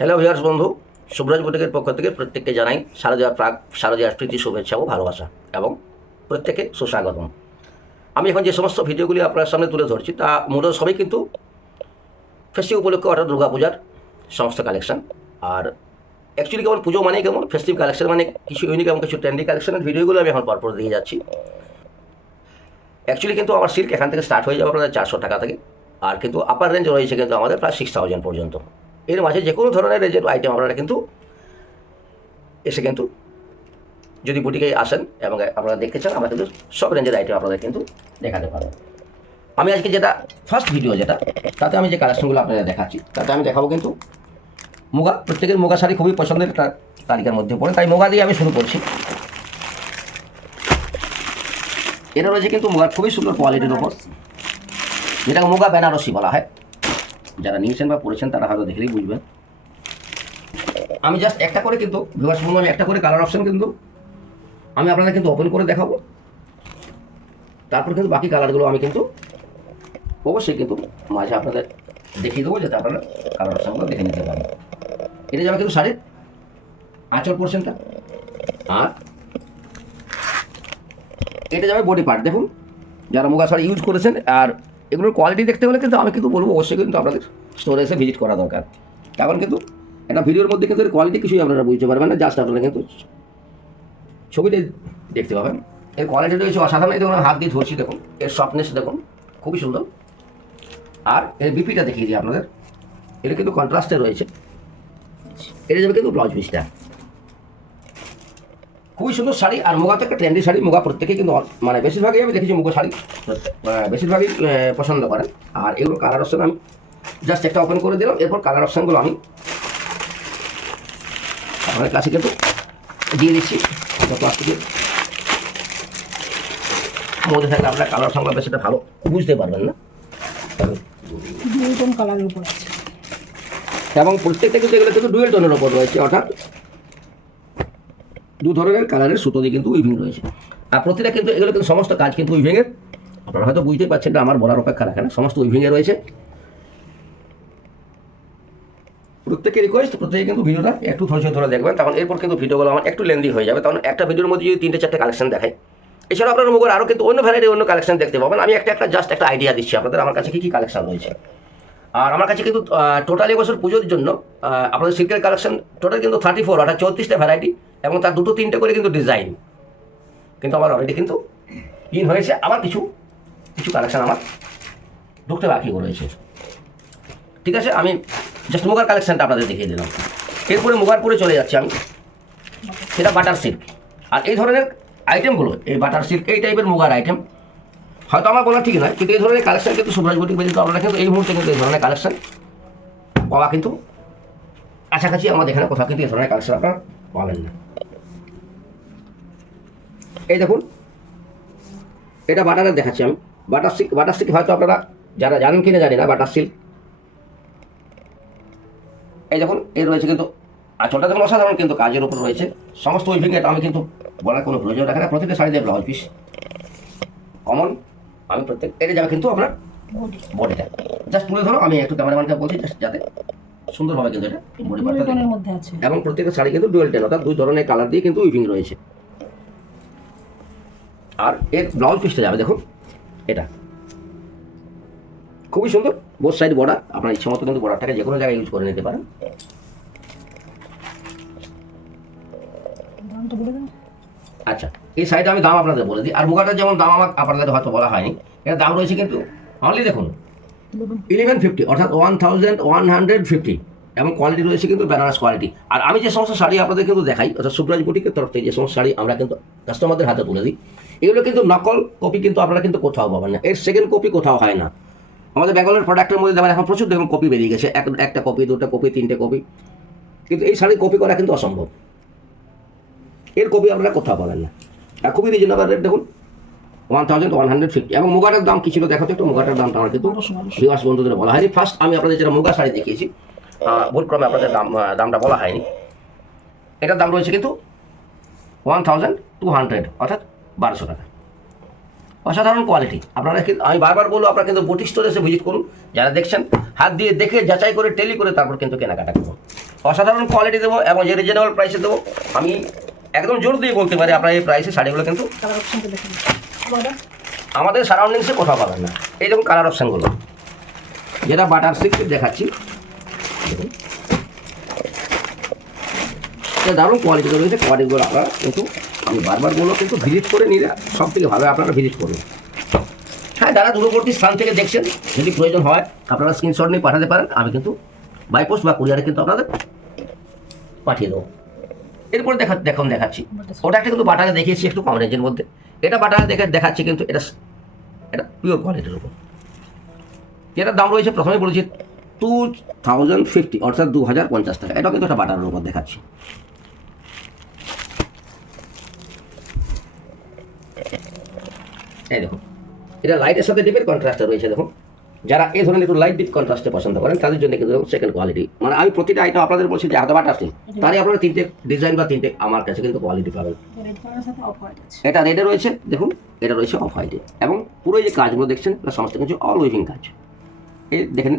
Hello viewers বন্ধু, শুভরাজ বুটিকের পক্ষ থেকে প্রত্যেককে জানাই শারদীয়ার প্রীতি শুভেচ্ছা ও ভালোবাসা এবং প্রত্যেকে সুস্বাগতম। আমি এখন যে সমস্ত ভিডিওগুলি আপনার সামনে তুলে ধরছি তা মূলত সবই কিন্তু ফেস্টিভ উপলক্ষে অর্থাৎ দুর্গাপূজার সমস্ত কালেকশন। আর অ্যাকচুয়ালি কেমন পুজো মানে কেমন ফেস্টিভ কালেকশন মানে কিছু ইউনিক এবং কিছু ট্রেন্ডি কালেকশনের ভিডিওগুলো আমি এখন পরপর দিয়ে যাচ্ছি। অ্যাকচুয়ালি কিন্তু আমার সিল্ক এখান থেকে স্টার্ট হয়ে যাবে আপনাদের 400 টাকা থেকে, আর কিন্তু আপার রেঞ্জ রয়েছে কিন্তু আমাদের প্রায় 6000 পর্যন্ত। এর মাঝে যে কোনো ধরনের রেঞ্জের আইটেম আপনারা কিন্তু এসে কিন্তু যদি বুটিকে আসেন এবং আপনারা দেখতে চান, আমরা কিন্তু সব রেঞ্জের আইটেম আপনাদের কিন্তু দেখাতে পারবো। আমি আজকে যেটা ফার্স্ট ভিডিও তাতে আমি যে কালেকশনগুলো আপনাদের দেখাচ্ছি তাতে আমি দেখাবো কিন্তু মুগা। প্রত্যেকের মুগা শাড়ি খুবই পছন্দের একটা তালিকার মধ্যে পড়ে, তাই মুগা দিয়ে আমি শুরু করছি। এটা রয়েছে কিন্তু মুগার খুবই সুন্দর কোয়ালিটির ওপর, যেটাকে মুগা বেনারসি বলা হয়। যারা নিয়েছেন বা পড়েছেন তারা হয়তো দেখলেই বুঝবেন। আমি জাস্ট একটা করে কিন্তু ভিউয়ার্স বন্ধু, আমি একটা করে কালার অপশন কিন্তু আমি আপনাদের কিন্তু ওপেন করে দেখাবো। তারপর কিন্তু বাকি কালারগুলো আমি কিন্তু অবশ্যই কিন্তু মাঝে আপনাদের দেখিয়ে দেবো, যাতে আপনারা কালার অপশনগুলো দেখে নিতে পারেন। এটা যাবে কিন্তু শাড়ির আঁচল পোর্শনটা, আর এটা যাবে বডি পার্ট। দেখুন, যারা মুগা শাড়ি ইউজ করেছেন আর এগুলোর কোয়ালিটি দেখতে হলে কিন্তু আমি কিন্তু বলবো অবশ্যই কিন্তু আপনাদের স্টোরে এসে ভিজিট করা দরকার। কারণ কিন্তু একটা ভিডিওর মধ্যে কিন্তু এর কোয়ালিটি কিছুই আপনারা বুঝতে পারবেন না, জাস্ট আপনারা কিন্তু ছবিতে দেখতে পাবেন। এর কোয়ালিটি রয়েছে অসাধারণ। এই দেখুন, হাত দিয়ে ধরছি, দেখুন এর সফটনেস দেখুন, খুবই সুন্দর। আর এর বিপিটা দেখিয়ে দিই আপনাদের, এটা কিন্তু কন্ট্রাস্টে রয়েছে। এটা যাবে কিন্তু ব্লাউজ পিসটা, খুবই সুন্দর শাড়ি। আর মুগা তো একটা ট্রেন্ডি শাড়ি, মুগা প্রত্যেকেই কিন্তু মানে বেশিরভাগই আমি দেখেছি মুগা শাড়ি বেশিরভাগই পছন্দ করেন। আর এগুলো কালার অপশন আমি জাস্ট একটা ওপেন করে দিলাম, এরপর কালার অপশানগুলো আমি আপনাদের কাছে কিন্তু দিয়ে দিচ্ছি। প্লাস্টিকের মধ্যে থাকলে আপনার কালার অপশনগুলো সেটা ভালো বুঝতে পারবেন না। দুই কালারের উপর আছে এবং প্রত্যেকটা কিন্তু এগুলো কিন্তু ডুয়েল টোনের ওপর রয়েছে, অর্থাৎ দু ধরনের কালারের সুতো দিয়ে কিন্তু উইভিং রয়েছে। আর প্রতিটা কিন্তু এগুলো কিন্তু সমস্ত কাজ কিন্তু উইভিংয়ের, আপনারা হয়তো বুঝতেই পারছেন না, আমার বলার অপেক্ষা রাখে না, সমস্ত উইভিংয়ে রয়েছে। প্রত্যেকের রিকোয়েস্ট, প্রত্যেকে কিন্তু ভিডিওটা একটু ধৈর্য ধরে দেখবেন, তখন এরপর কিন্তু ভিডিওগুলো আমার একটু লেন্দি হয়ে যাবে। তখন একটা ভিডিওর মধ্যে যদি 3-4টে কালেকশন দেখাই, এছাড়াও আপনার মুগের আরও কিন্তু অন্য ভ্যারাইটির অন্য কালেকশন দেখতে পাবেন। আমি একটা জাস্ট একটা আইডিয়া দিচ্ছি আপনাদের আমার কাছে কী কী কালেকশন রয়েছে। আর আমার কাছে কিন্তু টোটাল এবছর পুজোর জন্য আপনাদের সিল্কের কালেকশন টোটাল কিন্তু 34 অর্থাৎ 34টা ভ্যারাইটি, এবং তার 2-3টে করে কিন্তু ডিজাইন কিন্তু আমার অলরেডি কিন্তু ইন হয়েছে। আবার কিছু কিছু কালেকশন আমার ঢুকতে বাকি রয়েছে। ঠিক আছে, আমি জাস্ট মুগার কালেকশনটা আপনাদের দেখিয়ে দিলাম। এরপরে মুগার পরে চলে যাচ্ছি আমি, সেটা বাটার সিল্ক। আর এই ধরনের আইটেমগুলো, এই বাটার সিল্ক এই টাইপের মুগার আইটেম হয়তো আমার বলা ঠিক নয়, কিন্তু এই ধরনের কালেকশন কিন্তু শুভরাজ বুটিক ব্যতীত আপনারা কিন্তু এই মুহূর্তে কিন্তু এই ধরনের কালেকশন পাওয়া কিন্তু কাছাকাছি আমাদের এখানে কোথাও কিন্তু এই ধরনের কালেকশন আপনারা পাবেন না। এই দেখুন, এটা বাটারের দেখাচ্ছি আমি, বাটার সিল্ক হয়তো আপনারা যারা জানেন কিনা জানি না। বাটার সিল্ক এই দেখুন, এর রয়েছে কিন্তু আঁচলটা দেখুন অসাধারণ কিন্তু কাজের উপর রয়েছে। সমস্ত উইভিং এটা আমি কিন্তু বলার কোনো প্রয়োজন রাখে না। প্রত্যেকটা শাড়িতে ব্লাউজ পিস কমন, আমি প্রত্যেক এটা যাবে কিন্তু আপনার বডিটা জাস্ট তুলে ধরো। আমি একটু ক্যামেরাম্যানকে বলছি জাস্ট যাতে সুন্দরভাবে কিন্তু এটা বডি পার্টটার মধ্যে আছে। এবং প্রত্যেকটা শাড়ি কিন্তু ডুয়েল টেন অর্থাৎ দুই ধরনের কালার দিয়ে কিন্তু উইভিং রয়েছে। আর এর ব্লাউজ পিসটা যাবে দেখুন, এটা খুবই সুন্দর। বোথ সাইড বর্ডার, আপনার ইচ্ছে মতো কিন্তু বর্ডারটাকে যে কোনো জায়গায় ইউজ করে নিতে পারেন। আচ্ছা, এই শাড়িটা আমি দাম আপনাদের বলে দিই। আর মুগাটার যেমন দাম আমার আপনাদের হয়তো বলা হয়নি, এর দাম রয়েছে কিন্তু অনলি দেখুন 1150 অর্থাৎ 1150, এবং কোয়ালিটি রয়েছে কিন্তু বেনারস কোয়ালিটি। আর আমি যে সমস্ত শাড়ি আপনাদের কিন্তু দেখাই, অর্থাৎ শুভরাজ বুটিকের তরফ থেকে যে সমস্ত শাড়ি আমরা কিন্তু কাস্টমারদের হাতে তুলে দিই, এগুলো কিন্তু নকল কপি কিন্তু আপনারা কিন্তু কোথাও পাবেন না। এর সেকেন্ড কপি কোথাও হয় না। আমাদের বেঙ্গলের প্রোডাক্টের মধ্যে দেখবেন এখন প্রচুর দেখুন কপি বেরিয়ে গেছে, একটা কপি, 2টা কপি, 3টে কপি, কিন্তু এই শাড়ি কপি করা কিন্তু অসম্ভব। এর কপি আপনারা কোথাও পাবেন না। আর খুবই রিজনেবল রেট দেখুন, 1150। এবং মুগাটার দাম কি ছিল দেখাতে একটু, মুগাটার দামটা আমার কিন্তু ভিউয়ার্স বন্ধুদের বলা হয়নি। ফার্স্ট আমি আপনাদের যেটা মুগা শাড়ি দেখিয়েছি, ভুলক্রমে আপনাদের দামটা বলা হয়নি। এটার দাম রয়েছে কিন্তু 1200 অর্থাৎ 1200 টাকা। অসাধারণ কোয়ালিটি। আপনারা কিন্তু আমি বারবার বলবো, আপনারা কিন্তু বুটিক স্টোরে এসে ভিজিট করুন। যারা দেখছেন হাত দিয়ে দেখে যাচাই করে টেলি করে তারপর কিন্তু কেনাকাটা করুন। অসাধারণ কোয়ালিটি দেবো এবং যে রিজনেবল প্রাইসে দেবো। আমি একদম জোর দিয়ে বলতে পারি আপনারা এই প্রাইসে শাড়িগুলো কিন্তু আমাদের সারাউন্ডিংসে কোথাও পাবেন না। এই দেখুন কালার অপশানগুলো, যেটা বাটার সিল্ক দেখাচ্ছি, দারুণ কোয়ালিটিতে রয়েছে। কোয়ালিটিগুলো আপনারা কিন্তু আমি বারবার বলবো কিন্তু ভিজিট করে নিলে সব থেকে ভালো আপনারা ভিজিট করুন। হ্যাঁ, যারা দূরবর্তী স্থান থেকে দেখছেন যদি প্রয়োজন হয় আপনারা স্ক্রিনশট নিয়ে পাঠাতে পারেন। আমি কিন্তু বাই পোস্ট বা কুরিয়ারে কিন্তু আপনাদের পাঠিয়ে দেবো। এরপরে দেখাচ্ছি ওটা একটা কিন্তু বাটারে দেখিয়েছি একটু কম রেঞ্জের মধ্যে। এটা বাটারে দেখাচ্ছি কিন্তু এটা পিওর কোয়ালিটির উপর। এটার দাম রয়েছে প্রথমে বলেছি 2050 অর্থাৎ 2050 টাকা। এটাও কিন্তু একটা বাটারের উপর দেখাচ্ছি। এই দেখুন, এটা লাইটের সাথে ডিপের কন্ট্রাস্টে রয়েছে। দেখুন, যারা এই ধরনের একটু লাইট ডিপ কন্ট্রাস্টে পছন্দ করেন তাদের জন্য কিন্তু সেকেন্ড কোয়ালিটি। মানে আমি প্রতিটা আইটেম আপনাদের বলছি যে হাতে বাটা আসছে, তারই আপনারা তিনটে ডিজাইন বা তিনটে আমার কাছে কিন্তু কোয়ালিটি পাবেন। এটা রেডে রয়েছে, দেখুন এটা রয়েছে অফ হোয়াইটে, এবং পুরো যে কাজগুলো দেখছেন সমস্ত কিছু অল উইভিং কাজ। এই দেখেন,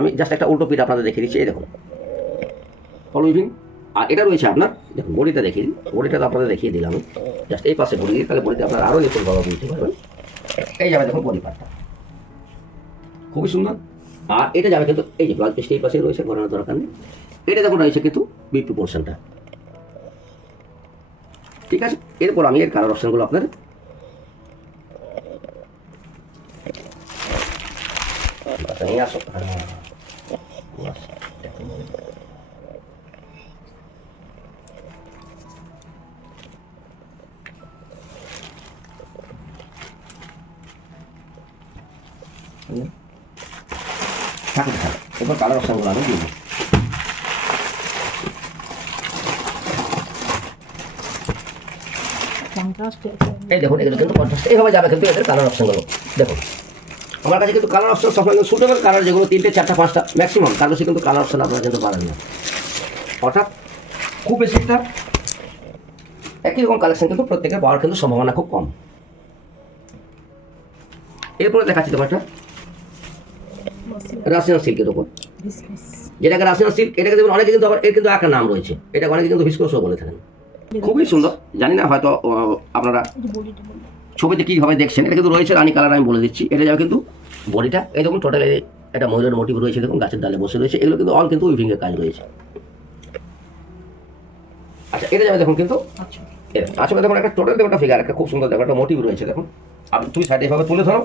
আমি জাস্ট একটা উল্টো পিঠ আপনাদের দেখিয়ে দিচ্ছি। এই দেখুন অল উইভিং। আর এটা রয়েছে আপনার, দেখুন বডিটা দেখিয়ে দিন। বডিটা তো আপনাদের দেখিয়ে দিলাম, জাস্ট এই পাশে বডি দিই, তাহলে বডিতে আপনারা আরও নিপুণভাবে বুঝতে পারবেন। এই যাবে দেখুন বডি পার্টটা খুবই সুন্দর। আর এটা যাবে কিন্তু এই যে ব্লাউজ পিসটা এই পাশে রয়েছে, ঘোরানোর দরকার নেই। এটা দেখুন রয়েছে কিন্তু বিপি পোর্শনটা, ঠিক আছে। এরপর আমি এর কালার অপশনগুলো আপনাদের নিয়ে আসো। এবার কালার অপশনগুলো আমি দিয়ে দিই। এই দেখুন এগুলো কিন্তু কন্ট্রাস্ট এইভাবে যাবে কিন্তু এদের কালার অপশনগুলো। দেখুন আমার কাছে কিন্তু কালার অপশন সবসময় সুটেবল কালার, যেগুলো 3টে 4টা 5টা ম্যাক্সিমাম, তার বেশি কিন্তু কালার অপশন আপনারা কিন্তু পাবেন না। অর্থাৎ খুব বেশি একটা একই রকম কালেকশন কিন্তু প্রত্যেকের পাওয়ার কিন্তু সম্ভাবনা খুব কম। এরপরে দেখাচ্ছি তোমার একটা রাশিয়ান সিল্কের উপর, যেটাকে রাশিয়ান সিল্ক, এটাকে দেখুন অনেকে কিন্তু আবার এর কিন্তু একটা নাম রয়েছে, এটাকে অনেকে কিন্তু ভিসকোসও বলে থাকেন। খুবই সুন্দর, জানি না হয়তো আপনারা ছবিতে কীভাবে দেখছেন। এটা কিন্তু রয়েছে রানী কালার, আমি বলে দিচ্ছি। এটা যাবে কিন্তু বডিটা এই দেখুন টোটাল একটা ময়ূরের মোটিভ রয়েছে, দেখুন গাছের ডালে বসে রয়েছে, এগুলো কিন্তু অল কিন্তু উইভিংয়ের কাজ রয়েছে। আচ্ছা, এটা যাবে দেখুন কিন্তু আসলে দেখুন একটা টোটাল দেখুন একটা ফিগার, একটা খুব সুন্দর দেখুন একটা মোটিভ রয়েছে। দেখুন আপনি তুই সাইডে এভাবে তুলে ধরো,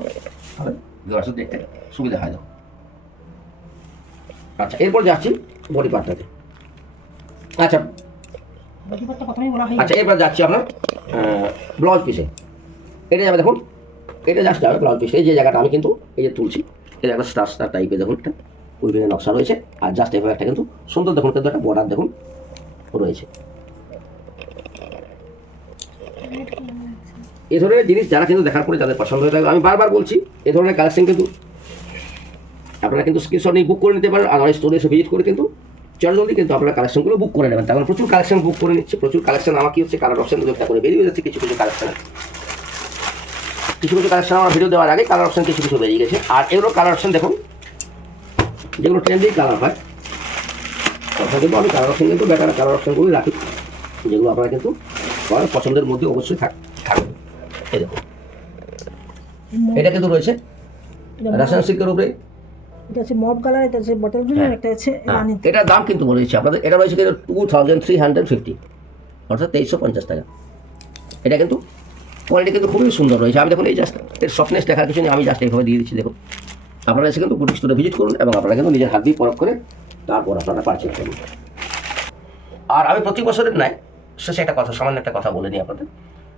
তাহলে দেখতে সুবিধা হয়। দেখুন আচ্ছা, এরপর যাচ্ছি বডি পার্টটাতে। আচ্ছা আচ্ছা, এরপর যাচ্ছি আপনার ব্লাউজ পিসে। এটা যাবে দেখুন, এটা জাস্ট যাবে ব্লাউজ পিসে। এই যে জায়গাটা আমি কিন্তু এই যে তুলছি, এই একটা স্টার স্টার টাইপের দেখুন একটা উইভিংয়ের নকশা রয়েছে। আর জাস্ট এভাবে একটা কিন্তু সুন্দর দেখুন কিন্তু একটা বর্ডার দেখুন রয়েছে। এই ধরনের জিনিস যারা কিন্তু দেখার পরে যাদের পছন্দ হয়ে থাকে, আমি বারবার বলছি এই ধরনের কালেকশন কিন্তু আপনারা কিন্তু স্ক্রিনশট নিয়ে বুক করে নিতে পারেন। আর স্টোরে এসে ভিজিট করে কিন্তু জলদি কিন্তু আপনারা কালেকশনগুলো বুক করে নেবেন। তারপরে প্রচুর কালেকশন বুক করে নিচ্ছে, প্রচুর কালেকশন আমার কি হচ্ছে কালার অপশনগুলো একটা করে বেরিয়ে যাচ্ছে। কিছু কিছু কালেকশন আমার ভিডিও দেওয়ার আগে কালার অপশন কিছু কিছু বেরিয়ে গেছে। আর এগুলো কালার অপশন দেখুন, যেগুলো ট্রেন্ডিং কালার হয় তখন কিন্তু আমি কালার অপশন কিন্তু বেটার কালার অপশনগুলো রাখি, যেগুলো আপনারা কিন্তু পছন্দের মধ্যে অবশ্যই থাকবে। এই দেখুন এটা কিন্তু রয়েছে রাসায়নিক সিল্কের উপরে, এটা আছে মব কালার, এটা আছে বটল গ্রিন, আর একটা আছে রানী। এটার দাম কিন্তু বলে দিচ্ছি আপনাদের, এটা রয়েছে কিন্তু 2350 অর্থাৎ 2350 টাকা। এটা কিন্তু কোয়ালিটি কিন্তু খুবই সুন্দর রয়েছে। আমি দেখুন এই জাস্ট এর সফটনেস দেখার কিছু নেই, আমি জাস্ট এইভাবে দিয়ে দিচ্ছি। দেখুন আপনারা এসে কিন্তু বুটিক স্টোরে ভিজিট করুন এবং আপনারা কিন্তু নিজের হাত দিয়ে পরখ করে তারপর আপনারা পারচেজ করুন। আর আমি প্রতি বছরের নাই শেষে একটা কথা, সামান্য একটা কথা বলে নিই আপনাদের।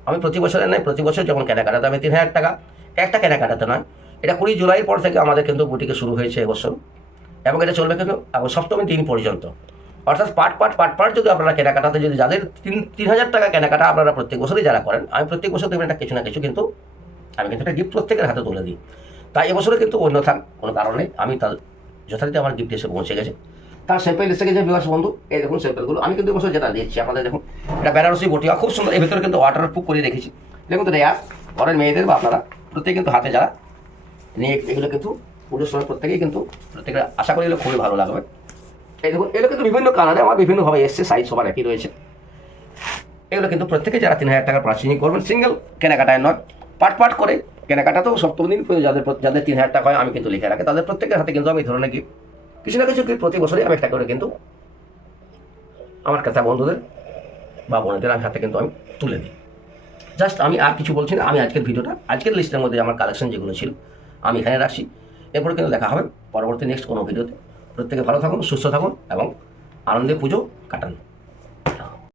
আমি প্রতি বছরের নাই, প্রতি বছর যখন কেনাকাটাতে আমি 3000 টাকা একটা কেনাকাটাতে নয়, এটা 20 জুলাইয়ের পর থেকে আমাদের কিন্তু বুটিকে শুরু হয়েছে এবছর, এবং এটা চলবে কিন্তু সপ্তমী দিন পর্যন্ত। অর্থাৎ পার্ট যদি আপনারা কেনাকাটাতে যদি যাদের 3000 টাকা কেনাকাটা আপনারা প্রত্যেক বছরই যারা করেন, আমি প্রত্যেক বছর দেবেন একটা কিছু না কিছু কিন্তু আমি কিন্তু একটা গিফট প্রত্যেকের হাতে তুলে দিই। তাই এবছরে কিন্তু অন্যথা কোনো কারণ নেই, আমি তার যথারীতি আমার গিফট এসে পৌঁছে গেছে। তার স্যাম্পেল এসে গেছে ভিউয়ার্স বন্ধু, এই দেখুন স্যাম্পেলগুলো আমি কিন্তু এবছর যেটা দিচ্ছি আপনাদের। দেখুন এটা বেনারসি বটিয়া খুব সুন্দর, এর ভিতরে কিন্তু ওয়াটার প্রুফ করে রেখেছি। দেখুন তো রেয়ার ঘরের মেয়েদের বা আপনারা প্রত্যেকে কিন্তু হাতে যারা নিয়ে এগুলো কিন্তু পুজোর সময় প্রত্যেকেই কিন্তু প্রত্যেকে আশা করি এগুলো খুবই ভালো লাগবে। এই দেখুন এগুলো কিন্তু বিভিন্ন কালারে আমার বিভিন্নভাবে এসছে, সাইজ সবার একই রয়েছে। এগুলো কিন্তু প্রত্যেকে যারা 3000 টাকার পার্চেসিং করবেন, সিঙ্গেল কেনাকাটায় নয়, পাট করে কেনাকাটা তো সপ্তম দিন যাদের 3000 টাকা হয় আমি কিন্তু লিখে রাখি, তাদের প্রত্যেকের হাতে কিন্তু আমি এই ধরনের গিফট কিছু না কিছু গিফট প্রতি বছরই আমি একটা করে কিন্তু আমার ক্রেতা বন্ধুদের বা বোনদের আমি হাতে কিন্তু আমি তুলে দিই। জাস্ট আমি আর কিছু বলছি না, আমি আজকের লিস্টের মধ্যে আমার কালেকশন যেগুলো ছিল আমি এখানে রাখছি। এরপরে কিন্তু দেখা হবে পরবর্তী নেক্সট কোনো ভিডিওতে। প্রত্যেকে ভালো থাকুন, সুস্থ থাকুন এবং আনন্দে পুজো কাটান।